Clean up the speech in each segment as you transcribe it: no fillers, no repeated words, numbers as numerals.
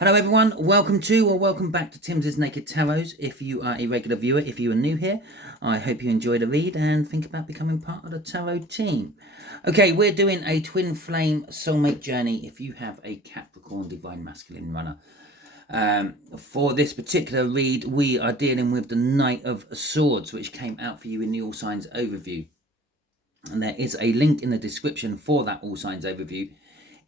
Hello everyone, welcome to or welcome back to Timsy Naked Tarot. If you are a regular viewer, if you are new here, I hope you enjoy the read and think about becoming part of the tarot team. Okay, we're doing a twin flame soulmate journey if you have a Capricorn divine masculine runner. For this particular read, we are dealing with the Knight of Swords, which came out for you in the All Signs overview. And there is a link in the description for that All Signs overview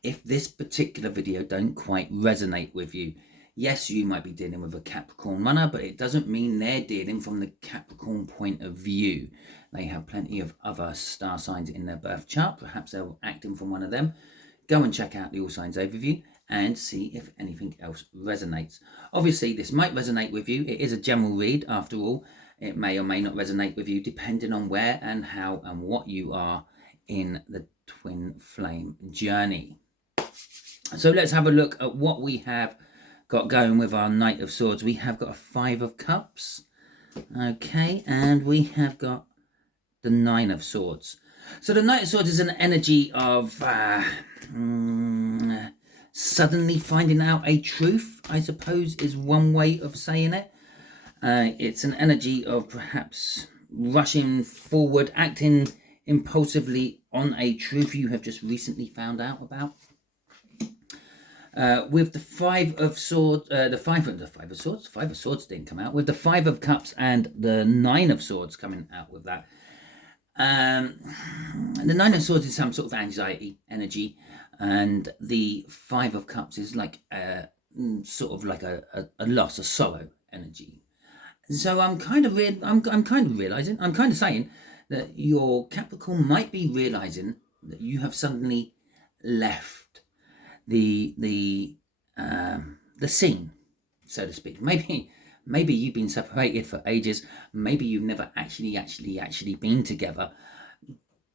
if this particular video don't quite resonate with you. Yes, you might be dealing with a Capricorn runner, but it doesn't mean they're dealing from the Capricorn point of view. They have plenty of other star signs in their birth chart. Perhaps they're acting from one of them. Go and check out the All Signs overview and see if anything else resonates. Obviously, this might resonate with you. It is a general read after all. It may or may not resonate with you depending on where and how and what you are in the twin flame journey. So let's have a look at what we have got going with our Knight of Swords. We have got a Five of Cups. Okay, and we have got the Nine of Swords. So the Knight of Swords is an energy of suddenly finding out a truth, I suppose, is one way of saying it. It's an energy of perhaps rushing forward, acting impulsively on a truth you have just recently found out about. With the Five of Swords, the Five of Swords didn't come out. With the Five of Cups and the Nine of Swords coming out with that. The Nine of Swords is some sort of anxiety energy, and the Five of Cups is like sort of like a loss, a sorrow energy. So I'm kind of realizing, I'm kind of saying that your Capricorn might be realizing that you have suddenly left the scene, so to speak. Maybe you've been separated for ages. Maybe you've never actually been together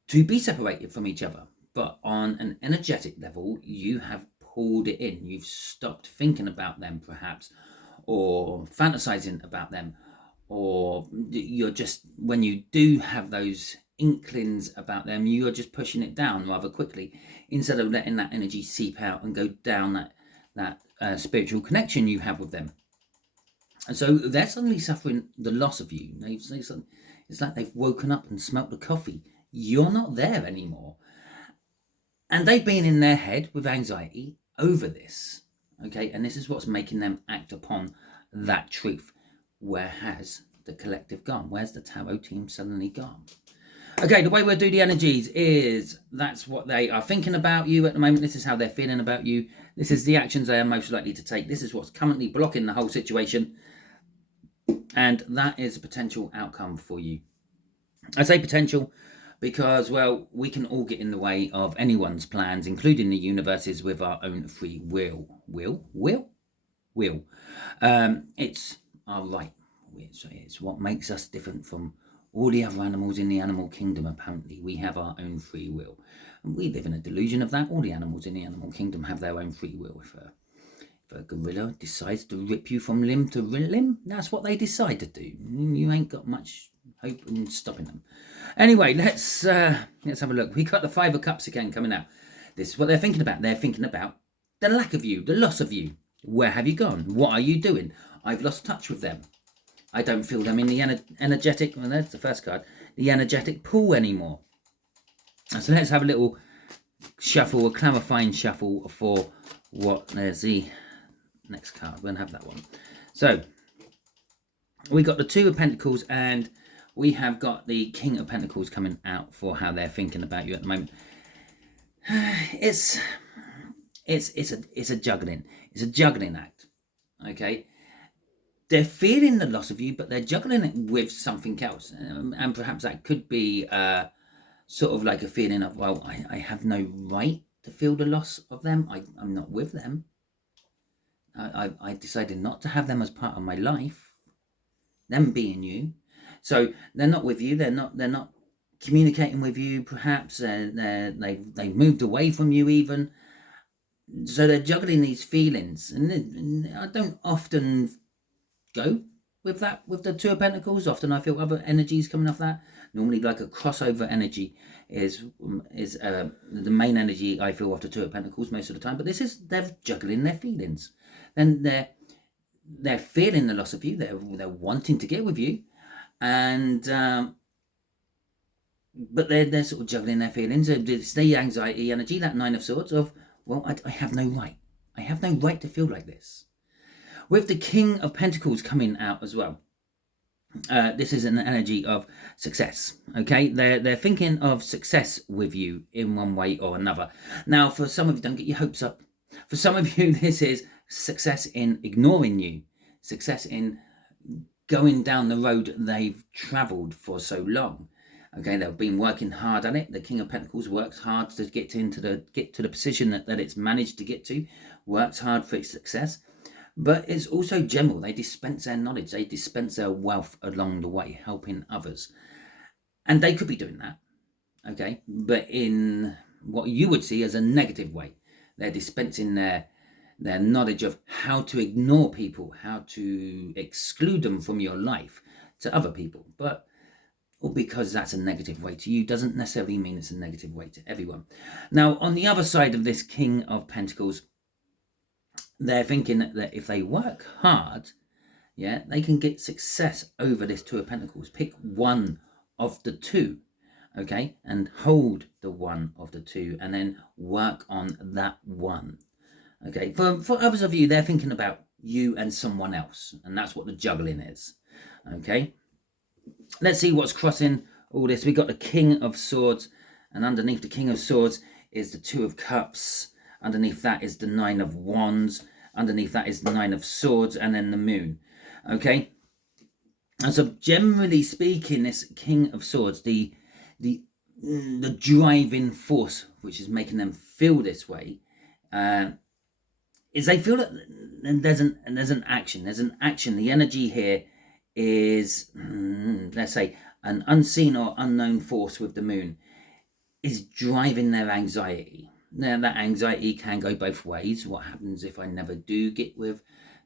to be separated from each other. But on an energetic level, you have pulled it in. You've stopped thinking about them, perhaps, or fantasizing about them, or you're just, when you do have those inklings about them, you are just pushing it down rather quickly instead of letting that energy seep out and go down that spiritual connection you have with them. And so they're suddenly suffering the loss of you. It's like they've woken up and smelt the coffee. You're not there anymore. And they've been in their head with anxiety over this. Okay, and this is what's making them act upon that truth. Where has the collective gone? Where's the tarot team suddenly gone? Okay, the way we'll do the energies is that's what they are thinking about you at the moment. This is how they're feeling about you. This is the actions they are most likely to take. This is what's currently blocking the whole situation. And that is a potential outcome for you. I say potential because, well, we can all get in the way of anyone's plans, including the universe's, with our own free will. It's our right. It's what makes us different from all the other animals in the animal kingdom. Apparently, we have our own free will. And we live in a delusion of that. All the animals in the animal kingdom have their own free will. If a gorilla decides to rip you from limb to limb, that's what they decide to do. You ain't got much hope in stopping them. Anyway, let's have a look. We got the Five of Cups again coming out. This is what they're thinking about. They're thinking about the lack of you, the loss of you. Where have you gone? What are you doing? I've lost touch with them. I don't feel them in the energetic, well, that's the first card, the energetic pool anymore. So let's have a little shuffle, a clarifying shuffle for what, there's the next card. We'll have that one. So we got the Two of Pentacles and we have got the King of Pentacles coming out for how they're thinking about you at the moment. It's a juggling. It's a juggling act. Okay. They're feeling the loss of you, but they're juggling it with something else. And perhaps that could be sort of like a feeling of, well, I have no right to feel the loss of them. I'm not with them. I decided not to have them as part of my life. Them being you. So they're not with you. They're not communicating with you, perhaps. They've moved away from you even. So they're juggling these feelings. And I don't often go with that, with the Two of Pentacles. Often I feel other energies coming off that. Normally like a crossover energy is the main energy I feel off the Two of Pentacles most of the time. But this is, they're juggling their feelings. Then they're feeling the loss of you. They're wanting to get with you, and but they're sort of juggling their feelings. It's the anxiety energy, that Nine of Swords of, well, I have no right. I have no right to feel like this. With the King of Pentacles coming out as well, this is an energy of success. Okay, they're thinking of success with you in one way or another. Now, for some of you, don't get your hopes up. For some of you, this is success in ignoring you, success in going down the road they've traveled for so long. Okay, they've been working hard at it. The King of Pentacles works hard to get to the position that it's managed to get to, works hard for its success. But it's also general. They dispense their knowledge. They dispense their wealth along the way, helping others. And they could be doing that, okay? But in what you would see as a negative way. They're dispensing their knowledge of how to ignore people, how to exclude them from your life to other people. But or because that's a negative way to you doesn't necessarily mean it's a negative way to everyone. Now, on the other side of this King of Pentacles, they're thinking that if they work hard, yeah, they can get success over this Two of Pentacles. Pick one of the two, okay, and hold the one of the two, and then work on that one. Okay, for others of you, they're thinking about you and someone else, and that's what the juggling is. Okay, let's see what's crossing all this. We got the King of Swords, and underneath the King of Swords is the Two of Cups. Underneath that is the Nine of Wands. Underneath that is the Nine of Swords, and then the Moon. Okay, and so generally speaking, this King of Swords, the driving force which is making them feel this way, is they feel that there's an action. There's an action. The energy here is, let's say, an unseen or unknown force with the Moon is driving their anxiety. Now, that anxiety can go both ways. What happens if I never do get with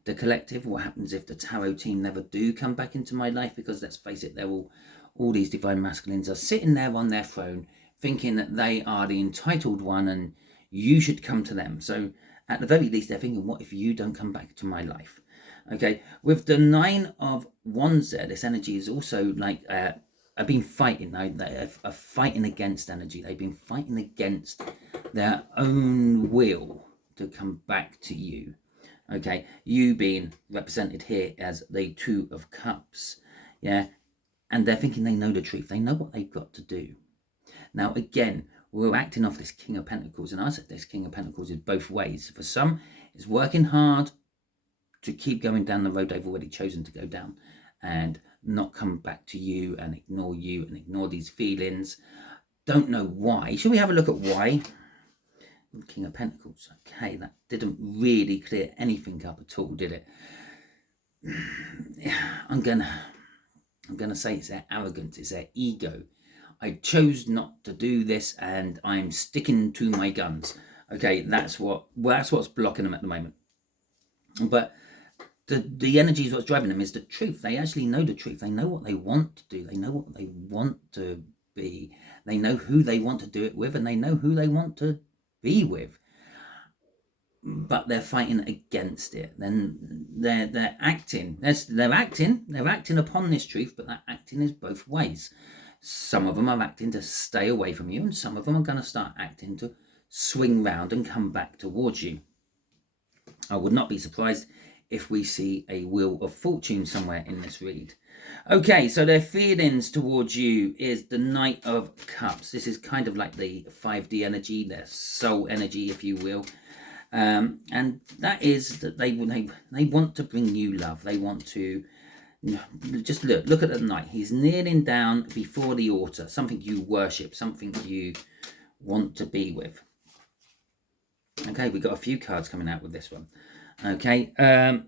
the collective? What happens if the tarot team never do come back into my life? Because let's face it, they're all these divine masculines are sitting there on their throne thinking that they are the entitled one and you should come to them. So at the very least, they're thinking, what if you don't come back to my life? Okay, with the Nine of Wands there, this energy is also like I've been fighting. They're fighting against energy. They've been fighting against their own will to come back to you. Okay, you being represented here as the Two of Cups. Yeah, and they're thinking they know the truth. They know what they've got to do. Now, again, we're acting off this King of Pentacles, and I said this King of Pentacles is both ways. For some, it's working hard to keep going down the road they've already chosen to go down and not come back to you and ignore these feelings. Don't know why. Should we have a look at why? King of Pentacles. Okay, that didn't really clear anything up at all, did it? I'm gonna say it's their arrogance, it's their ego. I chose not to do this and I'm sticking to my guns. Okay, that's what's blocking them at the moment. But the energy is what's driving them is the truth. They actually know the truth. They know what they want to do. They know what they want to be. They know who they want to do it with, and they know who they want to be with. But they're fighting against it. Then they're acting. They're acting upon this truth, but that acting is both ways. Some of them are acting to stay away from you, and some of them are going to start acting to swing round and come back towards you. I would not be surprised if we see a Wheel of Fortune somewhere in this read. Okay, so their feelings towards you is the Knight of Cups. This is kind of like the 5D energy, their soul energy, if you will. And that is that they want to bring you love. They want to just look at the Knight. He's kneeling down before the altar, something you worship, something you want to be with. Okay, we got a few cards coming out with this one. Okay, and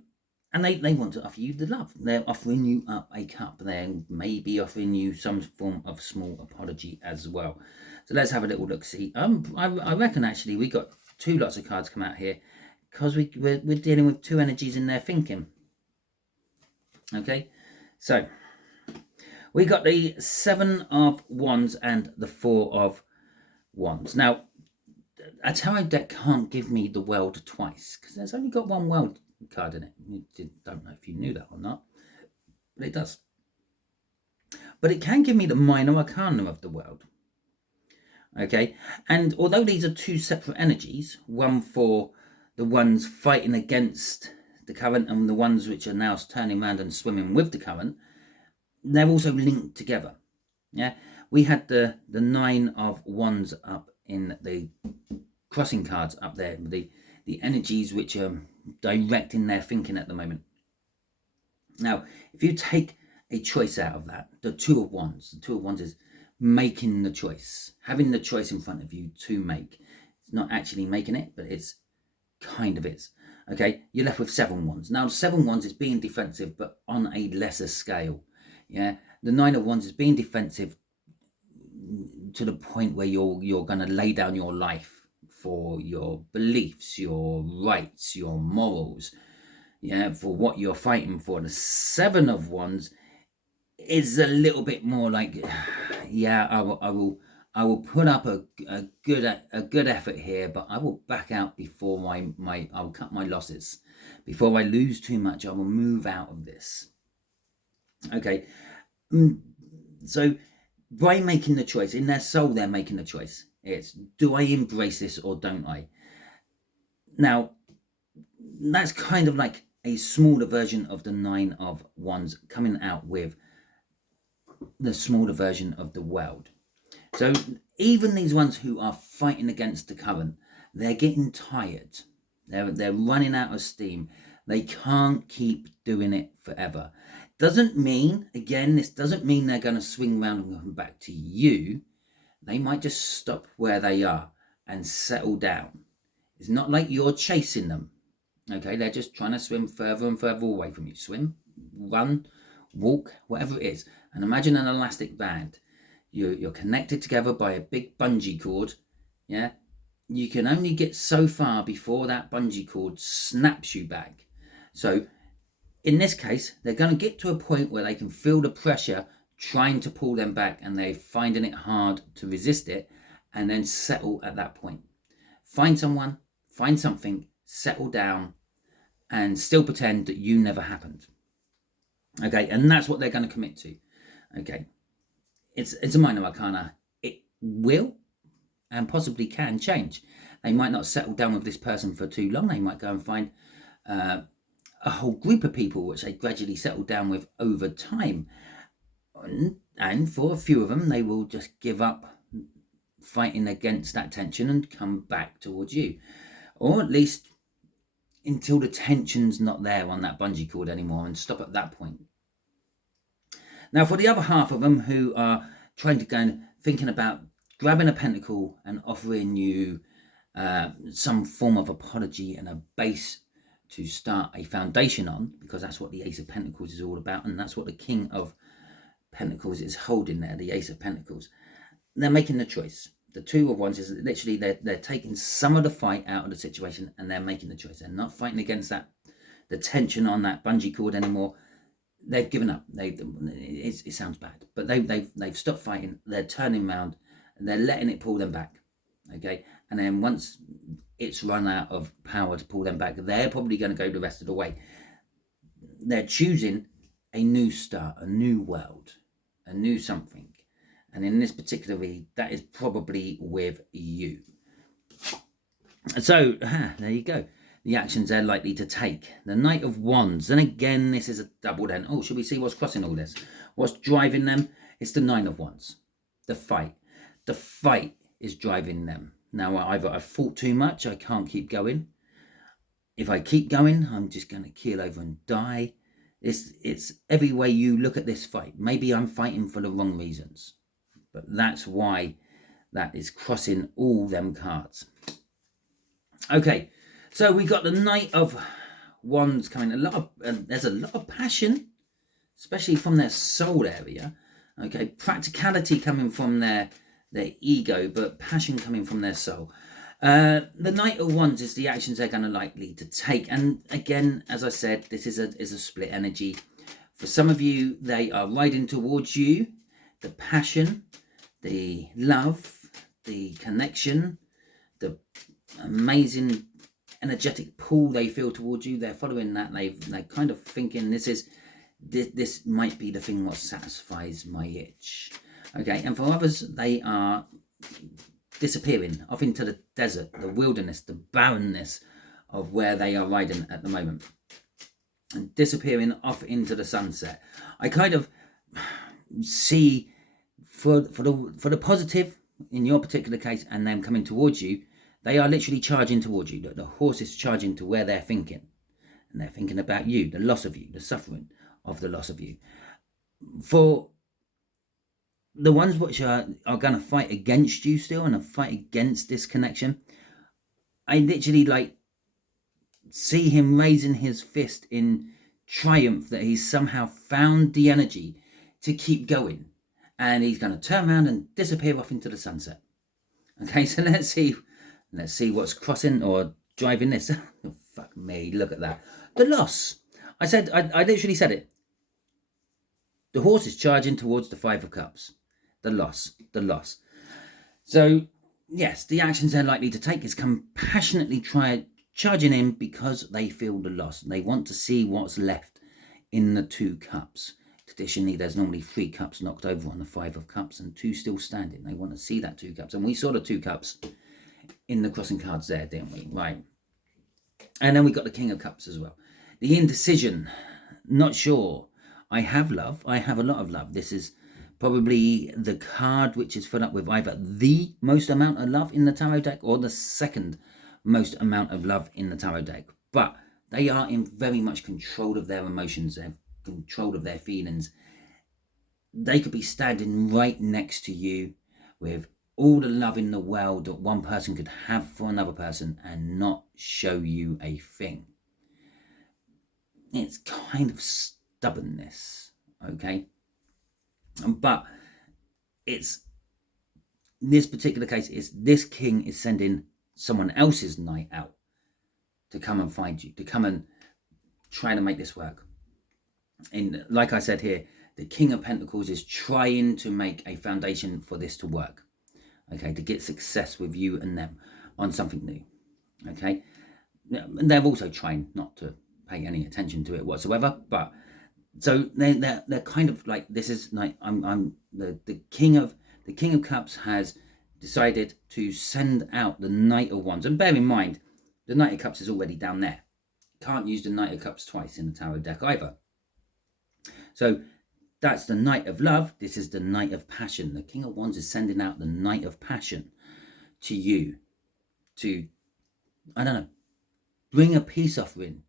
they want to offer you the love. They're offering you up a cup. They may be offering you some form of small apology as well. So let's have a little look. See, I reckon actually we got two lots of cards come out here because we're dealing with two energies in their thinking. Okay, So we got the Seven of Wands and the Four of Wands. Now, a tarot deck can't give me the World twice because there's only got one World card in it. Don't know if you knew that or not, but it does. But it can give me the Minor Arcana of the World. Okay, and although these are two separate energies, one for the ones fighting against the current and the ones which are now turning around and swimming with the current, they're also linked together. Yeah, we had the Nine of Wands up in the crossing cards up there, the energies which are directing their thinking at the moment. Now, if you take a choice out of that, the Two of Wands is making the choice, having the choice in front of you to make. It's not actually making it, but it's kind of is. Okay, you're left with Seven Wands. Now, Seven Wands is being defensive, but on a lesser scale. Yeah, the Nine of Wands is being defensive to the point where you're going to lay down your life for your beliefs, your rights, your morals, yeah, for what you're fighting for. The Seven of Wands is a little bit more like, yeah, I will put up a good effort here, but I will back out before I'll cut my losses. Before I lose too much, I will move out of this. Okay, so by making the choice, in their soul, they're making the choice. It's, do I embrace this or don't I? Now, that's kind of like a smaller version of the Nine of Wands coming out with the smaller version of the World. So even these ones who are fighting against the current, they're getting tired. They're running out of steam. They can't keep doing it forever. Doesn't mean, again, this doesn't mean they're going to swing around and come back to you. They might just stop where they are and settle down. It's not like you're chasing them. Okay, they're just trying to swim further and further away from you. Swim, run, walk, whatever it is. And imagine an elastic band. You're connected together by a big bungee cord. Yeah, you can only get so far before that bungee cord snaps you back. So in this case, they're going to get to a point where they can feel the pressure trying to pull them back, and they're finding it hard to resist it, and then settle at that point. Find someone, find something, settle down, and still pretend that you never happened. Okay, and that's what they're going to commit to. Okay, it's a Minor Arcana. It will and possibly can change. They might not settle down with this person for too long. They might go and find a whole group of people which they gradually settle down with over time. And for a few of them, they will just give up fighting against that tension and come back towards you. Or at least until the tension's not there on that bungee cord anymore, and stop at that point. Now, for the other half of them who are trying to go and thinking about grabbing a pentacle and offering you some form of apology and a base to start a foundation on, because that's what the Ace of Pentacles is all about, and that's what the King of Pentacles is holding there, the Ace of Pentacles. They're making the choice. The Two of Wands is literally they're taking some of the fight out of the situation, and they're making the choice. They're not fighting against the tension on that bungee cord anymore. They've given up. It sounds bad, but they've stopped fighting. They're turning around, and they're letting it pull them back. Okay, and then once it's run out of power to pull them back, they're probably going to go the rest of the way. They're choosing a new start, a new world, a new something. And in this particular read, that is probably with you. So, there you go. The actions they're likely to take. The Knight of Wands. And again, this is a double then. Oh, should we see what's crossing all this? What's driving them? It's the Nine of Wands. The fight. The fight is driving them. Now, either I've fought too much, I can't keep going. If I keep going, I'm just going to keel over and die. It's every way you look at this fight. Maybe I'm fighting for the wrong reasons. But that's why that is crossing all them cards. Okay, so we got the Knight of Wands coming. There's a lot of passion, especially from their soul area. Okay, practicality coming from their ego, but passion coming from their soul. The Knight of Wands is the actions they're going to likely to take. And again, as I said, this is a split energy. For some of you, they are riding towards you. The passion, the love, the connection, the amazing energetic pull they feel towards you. They're following that. They're kind of thinking this might be the thing what satisfies my itch. Okay, and for others, they are disappearing off into the desert, the wilderness, the barrenness of where they are riding at the moment, and disappearing off into the sunset. I kind of see for the positive in your particular case, and them coming towards you, they are literally charging towards you. The horse is charging to where they're thinking, and they're thinking about you, the loss of you, the suffering of the loss of you. For the ones which are going to fight against you still and fight against this connection, I literally see him raising his fist in triumph that he's somehow found the energy to keep going, and he's going to turn around and disappear off into the sunset. Okay, so let's see what's crossing or driving this. Oh, fuck me, look at that. The loss. I literally said it. The horse is charging towards the Five of Cups. The loss. So, yes, the actions they're likely to take is compassionately charging in because they feel the loss. They want to see what's left in the 2 cups. Traditionally, there's normally 3 cups knocked over on the 5 of Cups and 2 still standing. They want to see that 2 cups. And we saw the 2 cups in the crossing cards there, didn't we? Right. And then we got the King of Cups as well. The indecision. Not sure. I have love. I have a lot of love. This is probably the card which is filled up with either the most amount of love in the tarot deck or the second most amount of love in the tarot deck. But they are in very much control of their emotions. They have control of their feelings. They could be standing right next to you with all the love in the world that one person could have for another person and not show you a thing. It's kind of stubbornness, okay? But it's, in this particular case, it's this king is sending someone else's knight out to come and find you, to come and try to make this work. And like I said here, the King of Pentacles is trying to make a foundation for this to work, okay, to get success with you and them on something new, okay? And they're also trying not to pay any attention to it whatsoever, but so they're kind of like, this is like, I'm the King of Cups has decided to send out the Knight of Wands. And bear in mind, the Knight of Cups is already down there. Can't use the Knight of Cups twice in the tarot deck either. So that's the Knight of Love. This is the Knight of Passion. The King of Wands is sending out the Knight of Passion to you to, I don't know, bring a peace offering,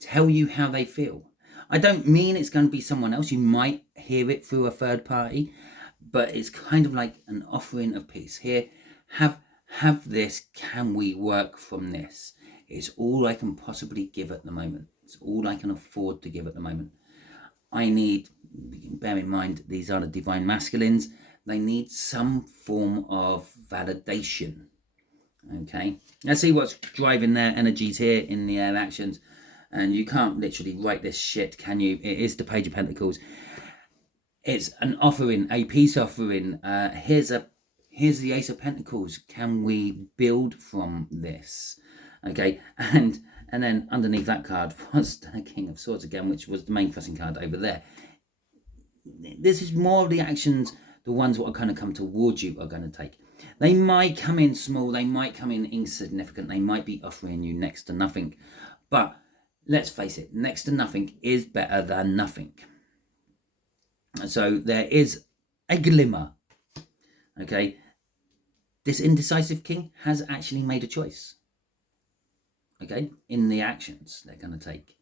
tell you how they feel. I don't mean it's going to be someone else. You might hear it through a third party, but it's kind of like an offering of peace. Here, have this. Can we work from this? It's all I can possibly give at the moment. It's all I can afford to give at the moment. I need, bear in mind, these are the divine masculines. They need some form of validation. Okay, let's see what's driving their energies here in the air actions. And you can't literally write this shit, can you? It is the Page of Pentacles. It's an offering, a peace offering. Here's the Ace of Pentacles. Can we build from this? Okay, and then underneath that card was the King of Swords again, which was the main crossing card over there. This is more of the actions, the ones that are going to come towards you are going to take. They might come in small, they might come in insignificant, they might be offering you next to nothing. But let's face it, next to nothing is better than nothing. So there is a glimmer. Okay, this indecisive king has actually made a choice. Okay, in the actions they're going to take.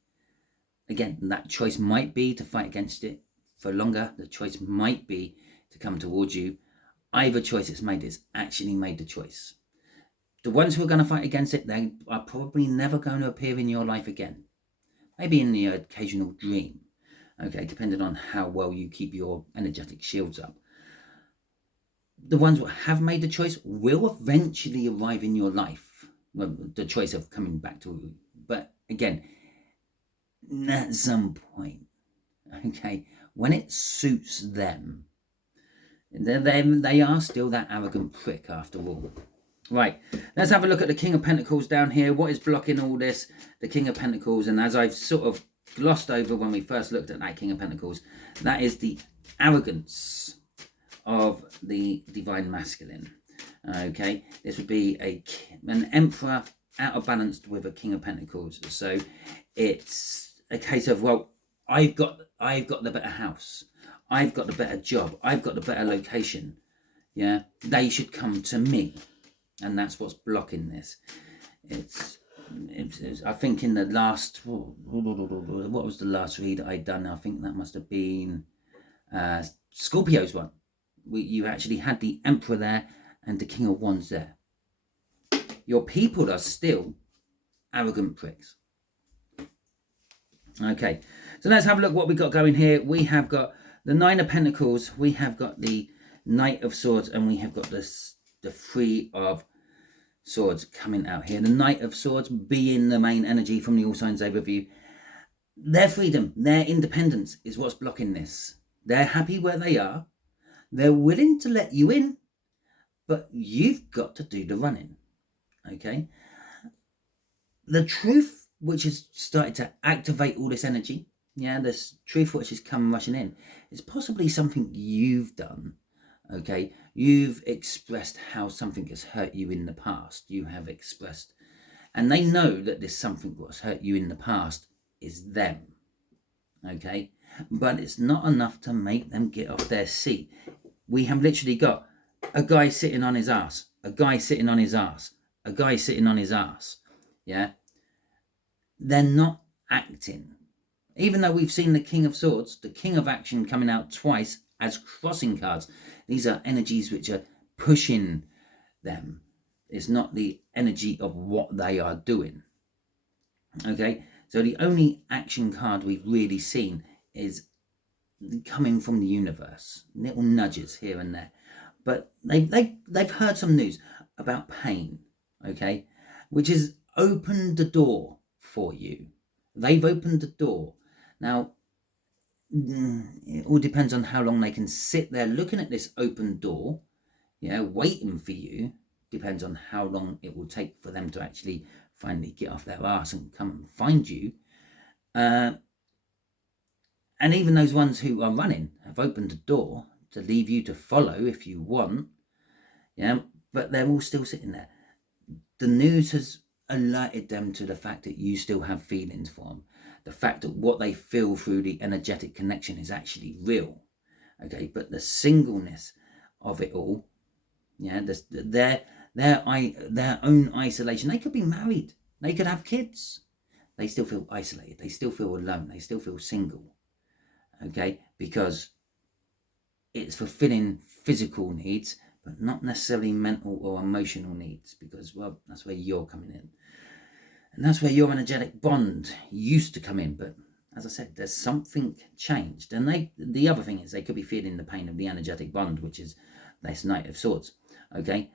Again, that choice might be to fight against it for longer. The choice might be to come towards you. Either choice it's made is actually made the choice. The ones who are going to fight against it, they are probably never going to appear in your life again. Maybe in the occasional dream. Okay, depending on how well you keep your energetic shields up. The ones who have made the choice will eventually arrive in your life. Well, the choice of coming back to you. But again, at some point. okay, when it suits them, they are still that arrogant prick after all. Right, let's have a look at the King of Pentacles down here. What is blocking all this? The King of Pentacles, and as I've sort of glossed over when we first looked at that King of Pentacles, that is the arrogance of the Divine Masculine. Okay, this would be an Emperor out of balance with a King of Pentacles. So it's a case of, well, I've got the better house, I've got the better job, I've got the better location. Yeah, they should come to me. And that's what's blocking this. It's I think in the last, what was the last read I'd done? I think that must have been Scorpio's one. You actually had the Emperor there and the King of Wands there. Your people are still arrogant pricks. Okay, so let's have a look what we've got going here. We have got the Nine of Pentacles, we have got the Knight of Swords, and we have got the Three of Swords coming out here. The Knight of Swords being the main energy from the All Signs overview. Their freedom, their independence is what's blocking this. They're happy where they are. They're willing to let you in, but you've got to do the running. Okay? The truth, which has started to activate all this energy, yeah, this truth which has come rushing in, is possibly something you've done. Okay, you've expressed how something has hurt you in the past. You have expressed, and they know that this something that's hurt you in the past is them. Okay, but it's not enough to make them get off their seat. We have literally got a guy sitting on his ass, a guy sitting on his ass, a guy sitting on his ass. Yeah, they're not acting. Even though we've seen the King of Swords, the King of Action coming out twice as crossing cards. These are energies which are pushing them. It's not the energy of what they are doing. Okay, so the only action card we've really seen is coming from the universe. Little nudges here and there. But they've heard some news about pain, okay, which has opened the door for you. They've opened the door. Now, it all depends on how long they can sit there looking at this open door, yeah, waiting for you. Depends on how long it will take for them to actually finally get off their arse and come and find you. And even those ones who are running have opened the door to leave you to follow if you want, yeah, but they're all still sitting there. The news has alerted them to the fact that you still have feelings for them. The fact that what they feel through the energetic connection is actually real. Okay, but the singleness of it all, yeah, their own isolation. They could be married. They could have kids. They still feel isolated. They still feel alone. They still feel single. Okay, because it's fulfilling physical needs, but not necessarily mental or emotional needs, because, well, that's where you're coming in. And that's where your energetic bond used to come in. But as I said, there's something changed. And the other thing is they could be feeling the pain of the energetic bond, which is this Knight of Swords, okay,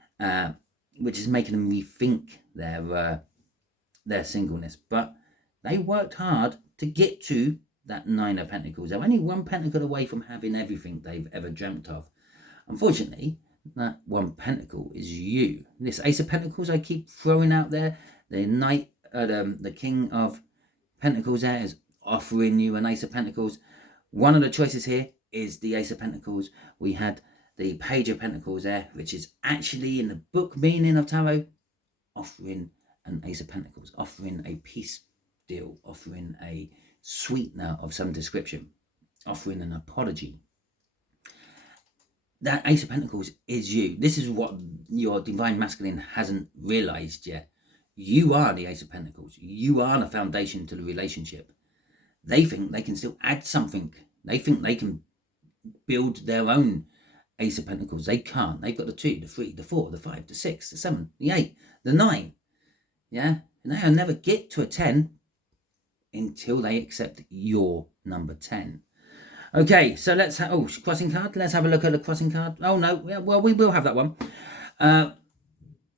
which is making them rethink their singleness. But they worked hard to get to that Nine of Pentacles. They're only one pentacle away from having everything they've ever dreamt of. Unfortunately, that one pentacle is you. This Ace of Pentacles I keep throwing out there, the King of Pentacles there is offering you an Ace of Pentacles. One of the choices here is the Ace of Pentacles. We had the Page of Pentacles there, which is actually in the book meaning of tarot, offering an Ace of Pentacles, offering a peace deal, offering a sweetener of some description, offering an apology. That Ace of Pentacles is you. This is what your Divine Masculine hasn't realized yet. You are the Ace of Pentacles. You are the foundation to the relationship. They think they can still add something. They think they can build their own Ace of Pentacles. They can't. They've got the 2, the 3, the 4, the 5, the 6, the 7, the 8, the 9. Yeah? And they'll never get to a 10 until they accept your number 10. Okay, so let's have, crossing card. Let's have a look at the crossing card. Oh, no. Yeah, well, we will have that one.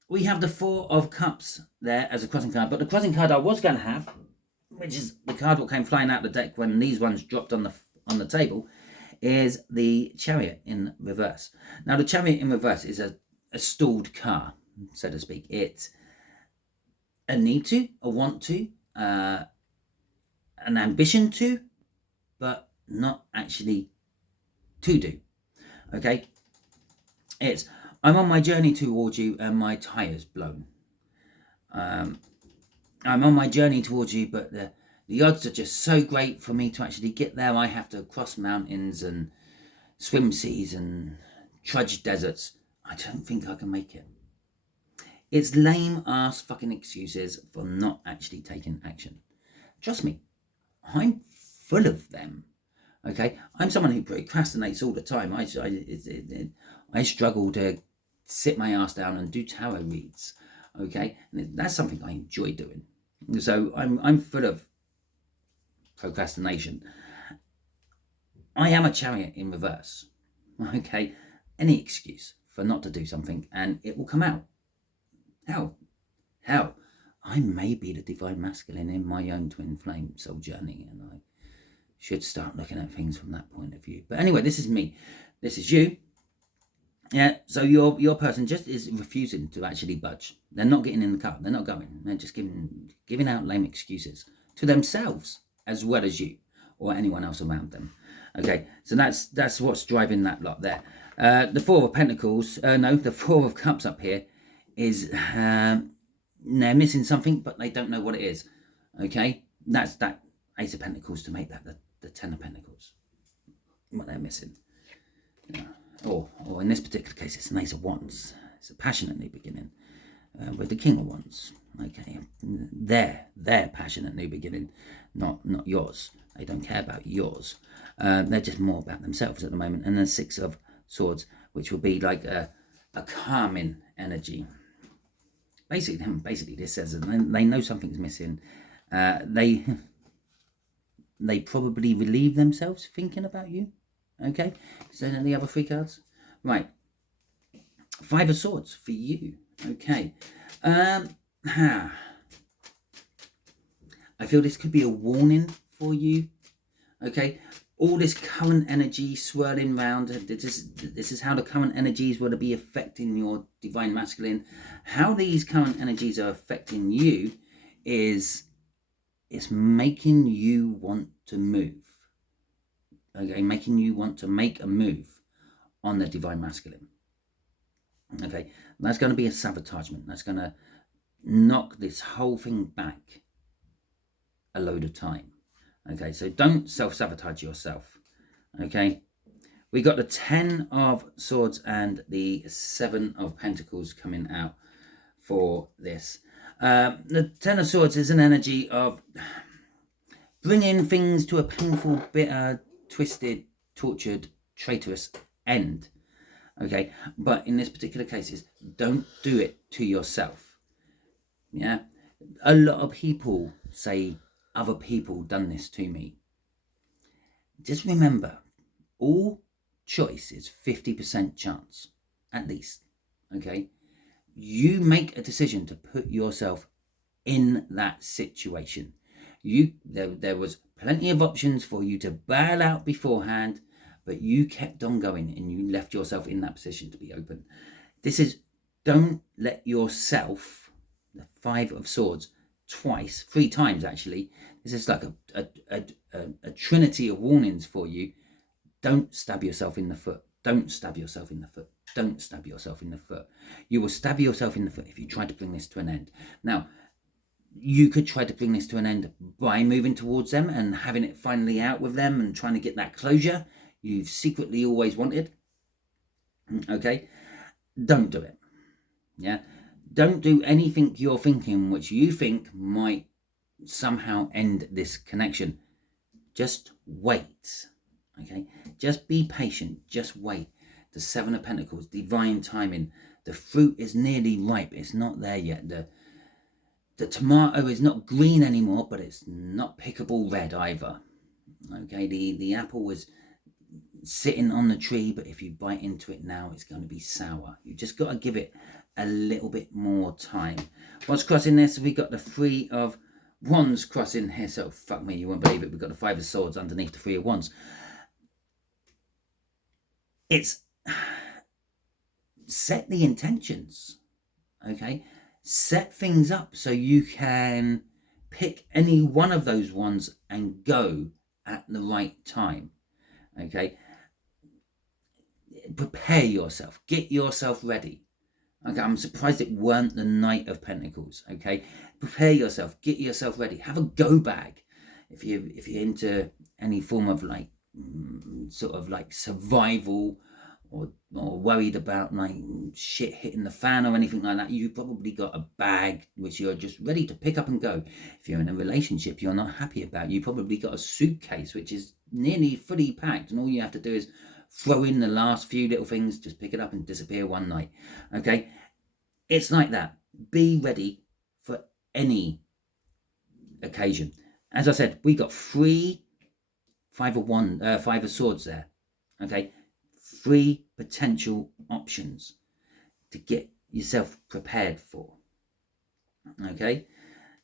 We have the 4 of Cups there as a crossing card. But the crossing card I was going to have, which is the card that came flying out the deck when these ones dropped on on the table is the Chariot in reverse. Now, the Chariot in reverse is a stalled car, so to speak. It's a need to, a want to, an ambition to, but not actually to do. Okay? It's, I'm on my journey towards you and my tire's blown. I'm on my journey towards you, but the odds are just so great for me to actually get there. I have to cross mountains and swim seas and trudge deserts. I don't think I can make it. It's lame ass fucking excuses for not actually taking action. Trust me, I'm full of them. Okay, I'm someone who procrastinates all the time. I struggle to sit my ass down and do tarot reads. Okay, and that's something I enjoy doing. So I'm full of procrastination. I am a Chariot in reverse. Okay, any excuse for not to do something and it will come out. Hell, I may be the divine masculine in my own twin flame soul journey, and I should start looking at things from that point of view. But anyway, this is me. This is you. Yeah, so your person just is refusing to actually budge. They're not getting in the car. They're not going. They're just giving out lame excuses to themselves as well as you or anyone else around them. Okay, so that's what's driving that lot there. The Four of Pentacles, the Four of Cups up here is they're missing something, but they don't know what it is. Okay, that's that Ace of Pentacles to make that the Ten of Pentacles. What they're missing. Yeah. Or in this particular case, it's an Ace of Wands. It's a passionate new beginning with the King of Wands. Okay, their passionate new beginning, not yours. They don't care about yours. They're just more about themselves at the moment. And the Six of Swords, which would be like a calming energy. Basically, this says that they know something's missing. They probably relieve themselves thinking about you. Okay, so then the other three cards, right? Five of Swords for you. Okay, I feel this could be a warning for you. Okay, all this current energy swirling round. This is how the current energies will be affecting your divine masculine. How these current energies are affecting you is it's making you want to move. Okay, making you want to make a move on the divine masculine. Okay, that's going to be a sabotagement. That's going to knock this whole thing back a load of time. Okay, so don't self-sabotage yourself. Okay, we got the Ten of Swords and the Seven of Pentacles coming out for this. The Ten of Swords is an energy of bringing things to a painful, bitter, twisted, tortured, traitorous end. Okay, but in this particular case, don't do it to yourself. Yeah, a lot of people say other people done this to me. Just remember, all choice is 50% chance, at least. Okay, you make a decision to put yourself in that situation. There was plenty of options for you to bail out beforehand, but you kept on going and you left yourself in that position to be open. Don't let yourself, the Five of Swords, three times actually. This is like a trinity of warnings for you. Don't stab yourself in the foot. Don't stab yourself in the foot. Don't stab yourself in the foot. You will stab yourself in the foot if you try to bring this to an end. Now, you could try to bring this to an end by moving towards them and having it finally out with them and trying to get that closure you've secretly always wanted. Okay? Don't do it. Yeah? Don't do anything you're thinking which you think might somehow end this connection. Just wait. Okay? Just be patient. Just wait. The Seven of Pentacles, divine timing. The fruit is nearly ripe. It's not there yet. The tomato is not green anymore, but it's not pickable red either. Okay, the apple was sitting on the tree, but if you bite into it now, it's going to be sour. You just got to give it a little bit more time. What's crossing this? We got the Three of Wands crossing here. So fuck me, you won't believe it. We've got the Five of Swords underneath the Three of Wands. it's set the intentions, okay? Set things up so you can pick any one of those ones and go at the right time, okay? Prepare yourself, get yourself ready. Okay, I'm surprised it weren't the Knight of Pentacles, okay? Prepare yourself, get yourself ready, have a go bag. If you're into any form of like sort of like survival, or worried about like shit hitting the fan or anything like that, you've probably got a bag which you're just ready to pick up and go. If you're in a relationship you're not happy about, you probably got a suitcase which is nearly fully packed, and all you have to do is throw in the last few little things, just pick it up and disappear one night, okay? It's like that. Be ready for any occasion. As I said, we got 3 5 of swords there, okay? 3 potential options to get yourself prepared for, okay?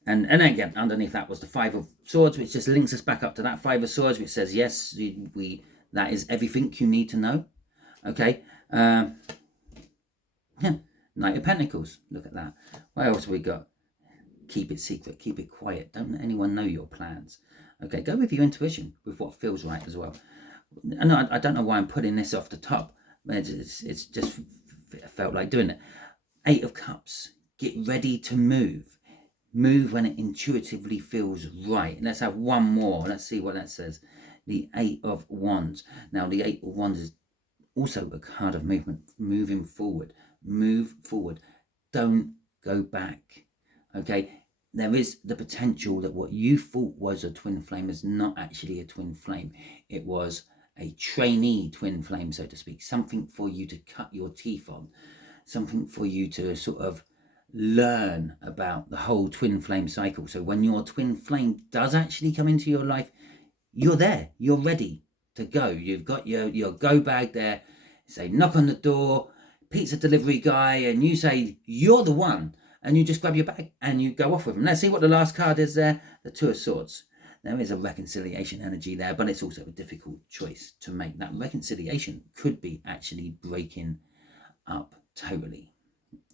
And again, underneath that was the 5 of swords, which just links us back up to that 5 of swords, which says, yes, that is everything you need to know, okay? Yeah, Knight of Pentacles, look at that. What else have we got? Keep it secret, keep it quiet, don't let anyone know your plans, okay? Go with your intuition, with what feels right as well. And I don't know why I'm putting this off the top. It's just felt like doing it. 8 of Cups. Get ready to move. Move when it intuitively feels right. Let's have one more. Let's see what that says. The 8 of Wands. Now, the 8 of Wands is also a card of movement. Moving forward. Move forward. Don't go back. Okay? There is the potential that what you thought was a twin flame is not actually a twin flame. It was a trainee twin flame, so to speak, something for you to cut your teeth on, something for you to sort of learn about the whole twin flame cycle. So when your twin flame does actually come into your life, you're there, you're ready to go. You've got your go bag there. Say, knock on the door, pizza delivery guy, and you say, you're the one, and you just grab your bag and you go off with them. Let's see what the last card is there, the 2 of Swords. There is a reconciliation energy there, but it's also a difficult choice to make. That reconciliation could be actually breaking up totally,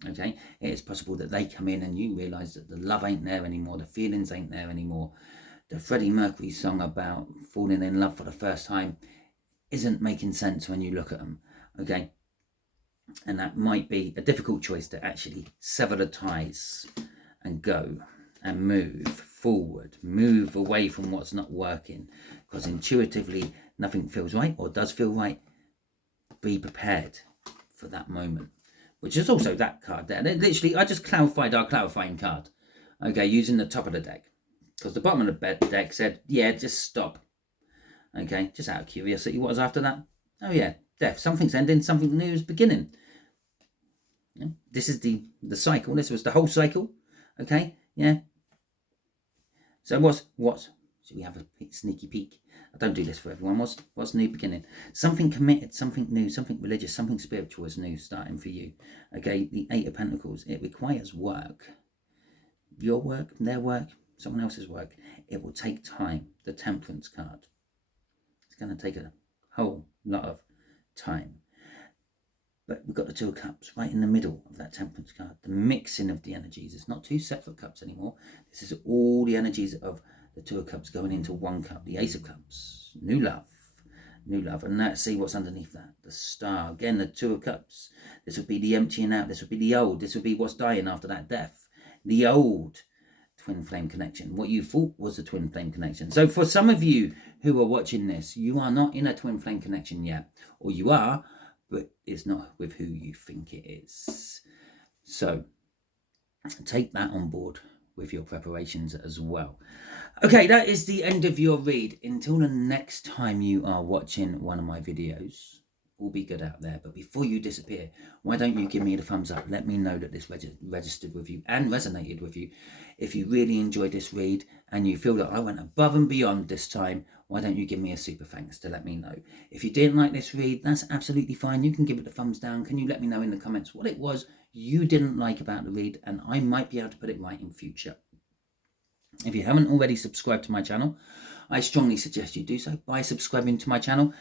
okay? It is possible that they come in and you realise that the love ain't there anymore, the feelings ain't there anymore. The Freddie Mercury song about falling in love for the first time isn't making sense when you look at them, okay? And that might be a difficult choice to actually sever the ties and go and move forward, move away from what's not working, because intuitively nothing feels right or does feel right. Be prepared for that moment, which is also that card there. Literally, I just clarified our clarifying card, okay, using the top of the deck, because the bottom of the deck said, yeah, just stop, okay, just out of curiosity. What was after that? Oh yeah, death. Something's ending, something new is beginning. Yeah. This is the cycle. This was the whole cycle, okay, yeah. So what's should we have a sneaky peek? I don't do this for everyone. What's new beginning? Something committed, something new, something religious, something spiritual is new starting for you. Okay, the 8 of Pentacles. It requires work. Your work, their work, someone else's work. It will take time. The Temperance card. It's going to take a whole lot of time. But we've got the 2 of Cups right in the middle of that Temperance card. The mixing of the energies. It's not 2 separate cups anymore. This is all the energies of the 2 of Cups going into 1 cup. The Ace of Cups. New love. New love. And let's see what's underneath that. The Star. Again, the 2 of Cups. This would be the emptying out. This would be the old. This would be what's dying after that death. The old twin flame connection. What you thought was a twin flame connection. So for some of you who are watching this, you are not in a twin flame connection yet. Or you are, but it's not with who you think it is. So take that on board with your preparations as well. Okay, that is the end of your read. Until the next time you are watching one of my videos, all be good out there. But before you disappear, why don't you give me the thumbs up? Let me know that this registered with you and resonated with you. If you really enjoyed this read and you feel that I went above and beyond this time, why don't you give me a super thanks to let me know? If you didn't like this read, that's absolutely fine. You can give it a thumbs down. Can you let me know in the comments what it was you didn't like about the read, and I might be able to put it right in future. If you haven't already subscribed to my channel, I strongly suggest you do so by subscribing to my channel.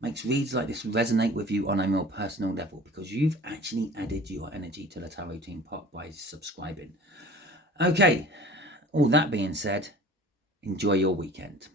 makes reads like this resonate with you on a more personal level, because you've actually added your energy to the Tarot Team Pot by subscribing. Okay, all that being said, enjoy your weekend.